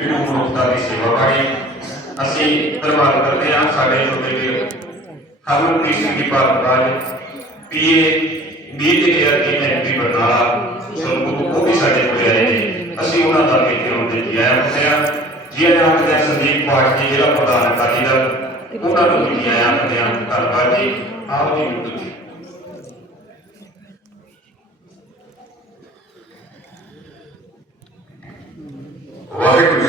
ਇਹਨੂੰ ਮਨੁੱਖਤਾ ਦੀ ਸੇਵਾ ਬਾਰੇ ਅਸੀਂ ਧੰਨਵਾਦ ਕਰਦੇ ਹਾਂ ਸਾਡੇ ਛੋਟੇ ਵੀਰ ਹਰਮਨਪ੍ਰੀਤ ਸਿੰਘ ਜੀ ਭਾਰਤਰਾਜ ਪੀਏ ਬੀਏ ਦੇ ਅਰਜੀ ਐਮਪੀ ਬਰਨਾਲਾ ਸੰਗਤ ਉਹ ਵੀ ਸਾਡੇ ਕੋਲ ਆਏ ਨੇ। ਅਸੀਂ ਉਹਨਾਂ ਦਾ ਵੀ ਇੱਥੇ ਆਉਂਦੇ ਜੀ ਆਇਆ ਹੁੰਦੇ ਜੀ ਆਇਆਂ ਹੁੰਦੇ ਸੰਦੀਪ ਪਾਠ ਜੀ ਜਿਹੜਾ ਪ੍ਰਧਾਨ ਅਕਾਲੀ ਦਲ। ਉਹਨਾਂ ਨੂੰ ਵੀ ਜੀ ਆਇਆਂ ਧੰਨਵਾਦ ਜੀ। ਆਪ ਜੀ ਨੂੰ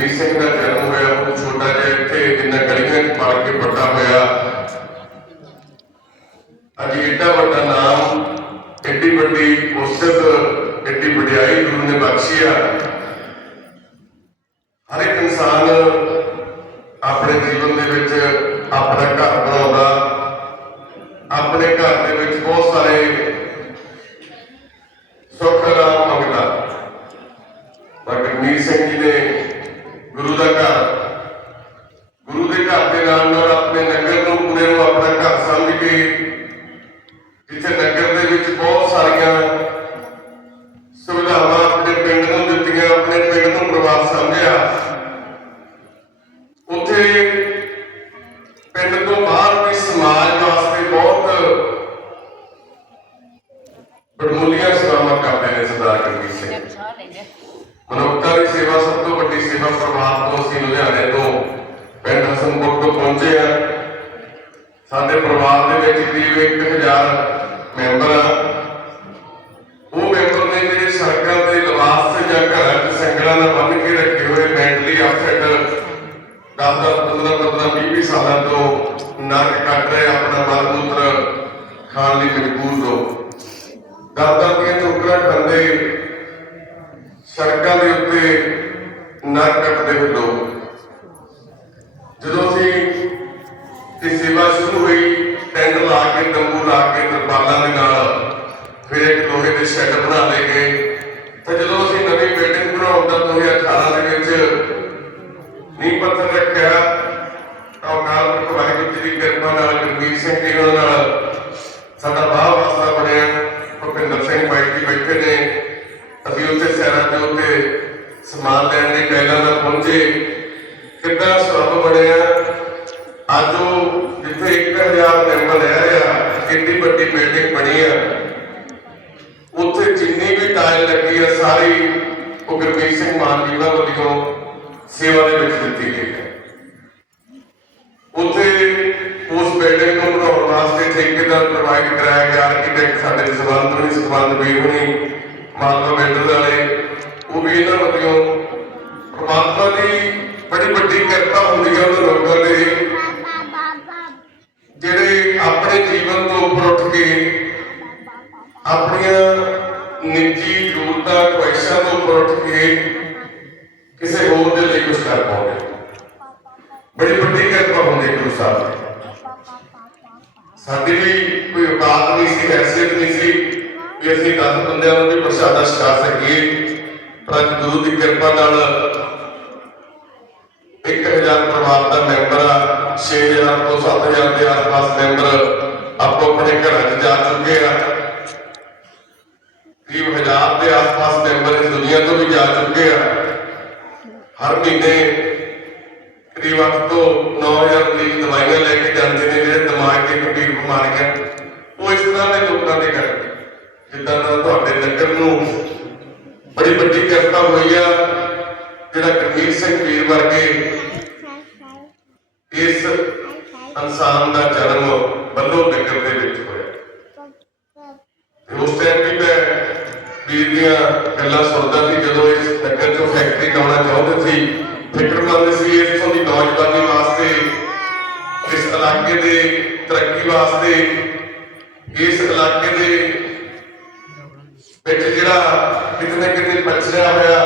ਗੁਰਮੀਤ ਸਿੰਘ ਦਾ ਜਨਮ ਹੋਇਆ ਉਹ ਛੋਟਾ ਜਿਹਾ ਇੱਥੇ, ਜਿੰਨਾ ਗਲੀਆਂ 'ਚ ਪੜ ਕੇ ਵੱਡਾ ਹੋਇਆ। ਅੱਜ ਏਡਾ ਵੱਡਾ ਨਾਮ, ਏਡੀ ਵੱਡੀ ਉਸਤਤ ਏਡੀ ਵਡਿਆਈ ਗੁਰੂ ਨੇ ਬਖਸ਼ੀ ਆ। ਹਰ ਇੱਕ ਇਨਸਾਨ ਆਪਣੇ ਜੀਵਨ ਦੇ ਵਿੱਚ ਆਪਣਾ ਘਰ ਬਣਾਉਂਦਾ ਆਪਣੇ ਘਰ ਦੇ ਵਿੱਚ ਬਹੁਤ ਸਾਰੇ ਸੁੱਖ ਆਰਾਮ ਮੰਗਦਾ ਪਰ ਗੁਰਮੀਤ ਸਿੰਘ ਜੀ ਨੇ ਗੁਰੂ ਦਾ ਘਰ ਗੁਰੂ ਦੇ ਘਰ ਦੇ ਨਾਲ ਨਾਲ ਆਪਣੇ ਨਗਰ ਨੂੰ ਪੂਰੇ ਨੂੰ ਆਪਣਾ ਘਰ ਸਮਝ ਕੇ ਜਿੱਥੇ ਨਗਰ ਦੇ ਵਿੱਚ ਬਹੁਤ ਸਾਰੀਆਂ ਸੁਵਿਧਾਵਾਂ ਆਪਣੇ ਪਿੰਡ ਨੂੰ ਦਿੱਤੀਆਂ ਆਪਣੇ ਪਿੰਡ ਨੂੰ ਪ੍ਰਵਾਸ ਸਮਝਿਆ ਉੱਥੇ ਪਿੰਡ ਤੋਂ ਬਾਹਰ ਵੀ ਸਮਾਜ ਵਾਸਤੇ ਬਹੁਤ ਬੜਮੁੱਲੀਆਂ ਸੇਵਾਵਾਂ ਕਰਦੇ ਨੇ ਸਰਦਾਰ ਗੁਰਮੀਤ ਸਿੰਘ ਮਨੁੱਖਤਾ ਦੀ ਸੇਵਾ ਸਭ ਤੋਂ ਵੱਡੀ ਸੇਵਾ ਪਰਿਵਾਰ ਤੋਂ ਅਸੀਂ ਲੁਧਿਆਣੇ ਤੋਂ ਪਿੰਡ ਹਸਨਪੁਰ ਤੋਂ ਪਹੁੰਚੇ ਆ। ਸਾਡੇ ਪਰਿਵਾਰ ਦੇ ਵਿੱਚ ਕਰੀਬ 1000 ਮੈਂਬਰ ਆ। ਉਹ ਮੈਂਬਰ ਨੇ ਜਿਹੜੇ ਸੜਕਾਂ ਤੇ ਲਿਬਾਸ ਤੇ ਜਾਂ ਘਰਾਂ 'ਚ ਸੰਗਲਾਂ ਨਾਲ ਬੰਨ ਕੇ ਰੱਖੇ ਹੋਏ ਮੈਂਟਲੀ ਅਪਸੈਟ 10 10 15 15 20 20 ਸਾਲਾਂ ਤੋਂ ਨਰਕ ਕੱਟ ਰਹੇ ਆਪਣਾ ਮਲ ਮੂਤਰ ਖਾਣ ਲਈ ਮਜਬੂਰ ਲੋਕ ਦਾਦਾ ਦੀਆਂ ਠੋਕਰਾਂ ਖਾਂਦੇ ਸੜਕਾਂ ਦੇ ਉੱਤੇ ਨਰਕ ਕੱਟਦੇ ਹੋਏ ਲੋਕ ਜਦੋਂ ਅਸੀਂ ਇੱਕ ਸ਼ੈੱਡ ਬਣਾ ਲਏ ਗਏ ਤੇ ਜਦੋਂ ਅਸੀਂ ਨਵੀਂ ਬਿਲਡਿੰਗ ਬਣਾਉਣ ਦਾ 2018 ਦੇ ਵਿੱਚ ਨੀਂਹ ਪੱਥਰ ਰੱਖਿਆ, ਤਾਂ ਅਕਾਲ ਵਾਹਿਗੁਰੂ ਜੀ ਦੀ ਕਿਰਪਾ ਨਾਲ ਗੁਰਮੀਤ ਸਿੰਘ ਜੀ ਉਹਨਾਂ ਨਾਲ ਸਾਡਾ ਬਾਹ ਵਾਸਤਾ ਬਣਿਆ। ਭੁਪਿੰਦਰ ਸਿੰਘ ਬਾਈ ਜੀ ਬੈਠੇ ਨੇ। ਅਸੀਂ ਉੱਥੇ ਸੈਰਾਂ ਦੇ ਉੱਤੇ ਸਮਾਨ ਲੈਣ ਲਈ ਟੈਲਾਂ ਨਾਲ ਪਹੁੰਚੇ। ਕਿੰਨਾ ਸਬਬ ਬਣਿਆ? ਅੱਜ ਉਹ ਜਿੱਥੇ 1000 ਮੈਂਬਰ ਰਹਿ ਰਿਹਾ ਕਿੰਨੀ ਵੱਡੀ ਬਿਲਡਿੰਗ ਬਣੀ ਆ ਉੱਥੇ ਜਿੰਨੀ ਵੀ ਟਾਇਲ ਲੱਗੀ ਸਾਰੀ ਉਹ ਗੁਰਮੀਤ ਸਿੰਘ ਮਾਨ ਜੀ ਉਹਨਾਂ ਵੱਲੋਂ ਸੇਵਾ ਦੇ ਵਿੱਚ ਦਿੱਤੀ ਗਈ ਹੈ। ਉੱਥੇ ਉਸ ਬਿਲਡਿੰਗ ਨੂੰ ਬਣਾਉਣ ਵਾਸਤੇ ਠੇਕੇਦਾਰ ਪ੍ਰੋਵਾਈਡ ਕਰਾਇਆ ਗਿਆ ਆਰਕੀਟੈਕਟ ਸਾਡੇ ਸਬੰਧ ਨੂੰ ਸਬੰਧ ਵੀਰ ਹੁਣੀ ਮਾਲਵਾ ਬਿਲਡਰ ਵਾਲੇ, ਉਹ ਵੀ ਇਹਨਾਂ ਵੱਲੋਂ ਪਰਮਾਤਮਾ ਦੀ ਬੜੀ ਵੱਡੀ ਕਿਰਪਾ ਹੁੰਦੀ ਹੈ ਉਹਨਾਂ ਲੋਕਾਂ ਦੇ। ਜਿਹੜੇ ਆਪਣੇ ਜੀਵਨ ਤੋਂ ਉੱਪਰ ਉੱਠ ਕੇ ਕਿਸੇ ਹੋਰ ਦੇ ਲਈ ਕੁਝ ਕਰ ਪਾਉਂਦੇ ਬੜੀ ਵੱਡੀ ਕਿਰਪਾ ਹੁੰਦੀ ਹੈ ਗੁਰੂ ਸਾਹਿਬ ਦੀ ਸਾਡੀ ਵੀ ਕੋਈ ਔਕਾਤ ਨਹੀਂ ਸੀ ਹੈਸੀਅਤ ਨਹੀਂ ਸੀ ਕਿ ਅਸੀਂ 10 ਬੰਦਿਆਂ ਨੂੰ ਵੀ ਪ੍ਰਸ਼ਾਦਾ ਛਕਾ ਸਕੀਏ ਪਰ ਅੱਜ ਗੁਰੂ ਦੀ ਕਿਰਪਾ ਨਾਲ 1000 ਪਰਿਵਾਰ ਦਾ ਮੈਂਬਰ ਆ 6000 ਤੋਂ 7000 ਦੇ ਆਸ-ਪਾਸ ਮੈਂਬਰ ਆਪੋ ਆਪਣੇ ਘਰਾਂ 'ਚ ਜਾ ਚੁੱਕੇ ਆ ਕਰੀਬ ਹਜ਼ਾਰ ਦੇ ਆਸ-ਪਾਸ ਮੈਂਬਰ ਇਸ ਦੁਨੀਆ ਤੋਂ ਵੀ ਜਾ ਚੁੱਕੇ ਆ ਹਰ ਮਹੀਨੇ ਕਰੀਬ 8 ਤੋਂ 9000 ਮਰੀਜ਼ ਦਵਾਈਆਂ ਲੈ ਕੇ ਜਾਂਦੇ ਨੇ, ਜਿਹੜੇ ਦਿਮਾਗ ਦੀ ਗੰਭੀਰ ਬਿਮਾਰੀਆਂ ਉਹ ਇਸ ਤਰ੍ਹਾਂ ਦੇ ਲੋਕਾਂ ਦੇ ਕਰਕੇ ਜਿੱਦਾਂ ਦਾ ਤੁਹਾਡੇ ਨਗਰ ਨੂੰ ਬੜੀ ਵੱਡੀ ਕਿਰਪਾ ਹੋਈ ਆ, ਜਿਹੜਾ ਗੁਰਮੀਤ ਸਿੰਘ ਵੀਰ ਵਰਗੇ ਇਸ ਇਨਸਾਨ ਦਾ ਜਨਮ ਬੱਲੋ ਨਗਰ ਦੇ ਵਿੱਚ ਹੋਇਆ। ਉਸ ਟਾਈਮ ਵੀ ਮੈਂ ਵੀਰ ਦੀਆਂ ਨਗਰ ਚੋਂ ਚਾਹੁੰਦੇ ਸੀ। ਫਿਕਰਮੰਦ ਸੀ ਇੱਥੋਂ ਦੀ ਨੌਜਵਾਨੀ ਵਾਸਤੇ, ਇਸ ਇਲਾਕੇ ਦੇ ਤਰੱਕੀ ਵਾਸਤੇ। ਇਸ ਇਲਾਕੇ ਦੇ ਵਿੱਚ ਜਿਹੜਾ ਕਿਤੇ ਕਿਤੇ ਪਛੜਿਆ ਹੋਇਆ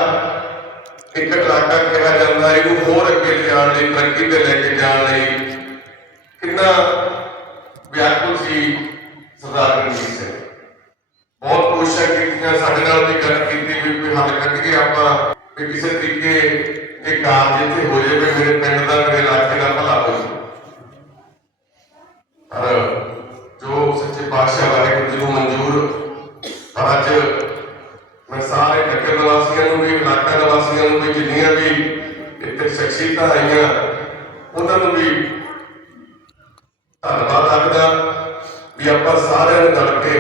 ਇੱਕ ਇਲਾਕਾ ਕਿਹਾ ਜਾਂਦਾ ਹੈ, ਇਹਨੂੰ ਹੋਰ ਅੱਗੇ ਲਿਜਾਣ ਲਈ, ਤਰੱਕੀ ਤੇ ਲੈ ਕੇ ਜਾਣ ਲਈ। ਕਿੰਨਾ ਵਿਆਕੁਲ ਸੀ ਸਰਦਾਰ ਰਣਜੀਤ ਸਿੰਘ। ਬਹੁਤ ਕੋਸ਼ਿਸ਼ਾਂ ਕੀਤੀਆਂ, ਸਾਡੇ ਨਾਲ ਵੀ ਗੱਲ ਕੀਤੀ, ਵੀ ਕੋਈ ਹੱਲ ਕੇ ਆਪਾਂ ਵੀ ਕਿਸੇ ਤਰੀਕੇ ਇਹ ਕਾਰਜ ਇੱਥੇ ਹੋ ਜਾਵੇ ਮੇਰੇ ਪਿੰਡ ਦਾ, ਮੇਰੇ ਇਲਾਕੇ ਦਾ ਭਲਾ ਹੋ ਜਾਵੇ ਪਰ ਜੋ ਸੱਚੇ ਪਾਤਸ਼ਾਹ ਵਾਹਿਗੁਰੂ ਜੀ ਨੂੰ ਮਨਜ਼ੂਰ, ਪਰ ਅੱਜ ਮੈਂ ਸਾਰੇ ਨਗਰ ਨਿਵਾਸੀਆਂ ਨੂੰ ਵੀ, ਇਲਾਕਾ ਨਿਵਾਸੀਆਂ ਨੂੰ ਵੀ, ਜਿੰਨੀਆਂ ਵੀ ਇੱਥੇ ਸ਼ਖਸੀਅਤਾਂ ਆਈਆਂ, ਉਹਨਾਂ ਨੂੰ ਵੀ ਧੰਨਵਾਦ ਆਖਦਾ ਵੀ ਆਪਾਂ ਸਾਰਿਆਂ ਨੇ ਰਲ ਕੇ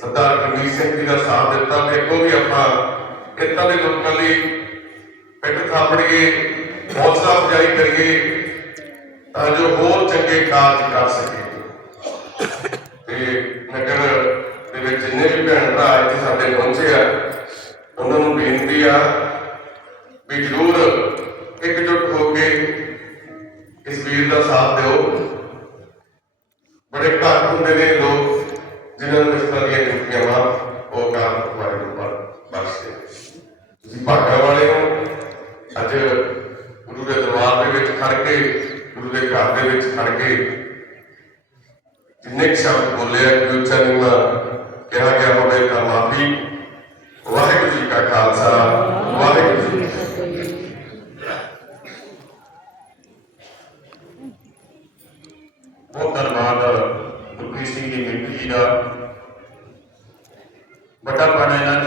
ਸਰਦਾਰ ਰਣਜੀਤ ਸਿੰਘ ਜੀ ਦਾ ਸਾਥ ਦਿੱਤਾ ਤੇ ਅੱਗੋਂ ਵੀ ਆਪਾਂ ਖੇਤਾਂ ਦੇ ਲੋਕਾਂ ਲਈ ਪਿੱਠ ਥਾਪੜੀਏ ਹੌਸਲਾ ਅਫਜ਼ਾਈ ਕਰੀਏ ਤਾਂ ਜੋ ਹੋਰ ਚੰਗੇ ਕਾਰਜ ਕਰ ਸਕੀਏ। ਤੇ ਨਗਰ ਦੇ ਵਿੱਚ ਜਿੰਨੇ ਵੀ ਭੈਣ ਭਰਾ ਇੱਥੇ ਸਾਡੇ ਪਹੁੰਚੇ ਆ, ਉਹਨਾਂ ਨੂੰ ਬੇਨਤੀ ਆ ਵੀ ਜ਼ਰੂਰ ਇਕਜੁੱਟ ਹੋ ਕੇ ਇਸ ਵੀਰ ਦਾ ਸਾਥ ਦਿਓ ਬੜੇ ਘੱਟ ਹੁੰਦੇ ਨੇ ਲੋਕ ਜਿਨ੍ਹਾਂ ਨੂੰ ਇਸ ਤਰ੍ਹਾਂ ਦੀਆਂ ਡਿਊਟੀਆਂ ਵਾ ਉਹ ਕੰਮ ਵਾਹਿਗੁਰੂ ਪਰ ਬਖਸ਼ੇ ਤੁਸੀਂ ਭਾਗਾਂ ਵਾਲੇ ਹੋ ਅੱਜ ਗੁਰੂ ਦੇ ਦਰਬਾਰ ਦੇ ਵਿੱਚ ਖੜ ਕੇ ਗੁਰੂ ਦੇ ਘਰ ਦੇ ਵਿੱਚ ਖੜ ਕੇ ਜਿੰਨੇ ਕੁ ਸ਼ਬਦ ਬੋਲੇ ਆ ਕੋਈ ਉੱਚਾ ਨੀਵਾਂ ਕਿਹਾ ਗਿਆ ਹੋਵੇ ਤਾਂ ਮਾਫੀ ਵਾਹਿਗੁਰੂ ਜੀ ਕਾ ਖਾਲਸਾ ਵਾਹਿਗੁਰੂ ਬਹੁਤ ਧੰਨਵਾਦ ਗੁਰਪ੍ਰੀਤ ਸਿੰਘ ਜੀ ਮਿੰਟੂ ਜੀ ਦਾ। ਵੱਡਾ ਪਣ ਇਹਨਾਂ ਚ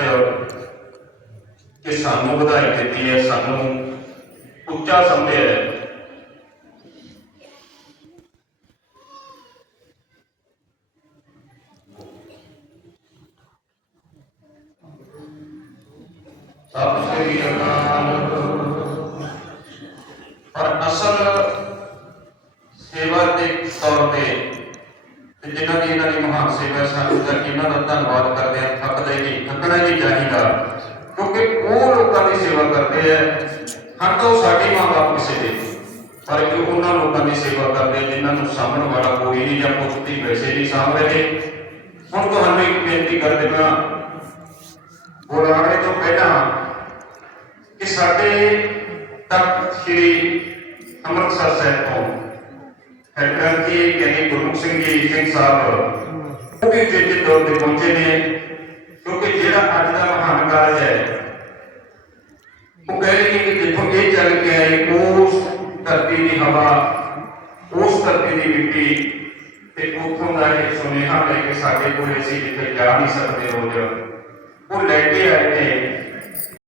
ਕਿ ਸਾਨੂੰ ਵਧਾਈ ਦਿੱਤੀ ਹੈ, ਸਾਨੂੰ ਉੱਚਾ ਸਮਝਿਆ ਹੈ। ਪਰ ਅਸਲ ਸੇਵਾ ਦੇ ਤੌਰ ਤੇ ਤੇ ਜਿਨ੍ਹਾਂ ਦੀ ਇਹਨਾਂ ਦੀ ਮਹਾਨ ਸੇਵਾ ਸਾਨੂੰ ਕਰਕੇ ਇਹਨਾਂ ਦਾ ਧੰਨਵਾਦ ਕਰਦੇ ਆ ਥੱਕਦੇ ਨਹੀਂ, ਥੱਕਣਾ ਨਹੀਂ ਚਾਹੀਦਾ। ਕਿਉਂਕਿ ਉਹ ਲੋਕਾਂ ਦੀ ਸੇਵਾ ਕਰਦੇ ਆ, ਹਰ ਉਹ ਸਾਡੀ ਮਾਂ ਬਾਪ ਕਿਸੇ ਦੇ ਪਰ ਕਿ ਉਹਨਾਂ ਲੋਕਾਂ ਦੀ ਸੇਵਾ ਕਰਦੇ ਆ, ਜਿਨ੍ਹਾਂ ਨੂੰ ਸਾਂਭਣ ਵਾਲਾ ਕੋਈ ਨਹੀਂ ਜਾਂ ਪੁੱਛਤੀ ਵੈਸੇ ਨਹੀਂ ਸਾਂਭ ਹੁਣ ਤੁਹਾਨੂੰ ਇੱਕ ਬੇਨਤੀ ਕਰ ਦੇਣਾ ਬੁਲਾਣੇ ਤੋਂ ਪਹਿਲਾਂ ਸਾਡੇ ਤਖਤ ਸ੍ਰੀ ਅੰਮ੍ਰਿਤਸਰ ਸਾਹਿਬ ਤੋਂ ਹੈਡਰ ਜੀ ਗਿਆਨੀ ਸਿੰਘ ਜੀ ਸਿੰਘ ਸਾਹਿਬ, ਉਹ ਵੀ ਜਿਹੜੇ ਤੌਰ ਤੇ ਪਹੁੰਚੇ ਨੇ, ਕਿਉਂਕਿ ਜਿਹੜਾ ਅੱਜ ਦਾ ਮਹਾਨ ਕਾਰਜ ਹੈ, ਉਹ ਕਹਿ ਰਹੀ ਕਿ ਜਿੱਥੋਂ ਇਹ ਚੱਲ ਕੇ ਆਏ, ਉਸ ਧਰਤੀ ਦੀ ਹਵਾ, ਉਸ ਧਰਤੀ ਦੀ ਮਿੱਟੀ, ਤੇ ਉੱਥੋਂ ਦਾ ਇਹ ਸੁਨੇਹਾ ਲੈ ਕੇ ਸਾਡੇ ਕੋਲ ਅਸੀਂ ਜਿੱਥੇ ਜਾ ਨਹੀਂ ਸਕਦੇ ਰੋਜ਼। ਉਹ ਲੈ ਕੇ ਆਏ ਨੇ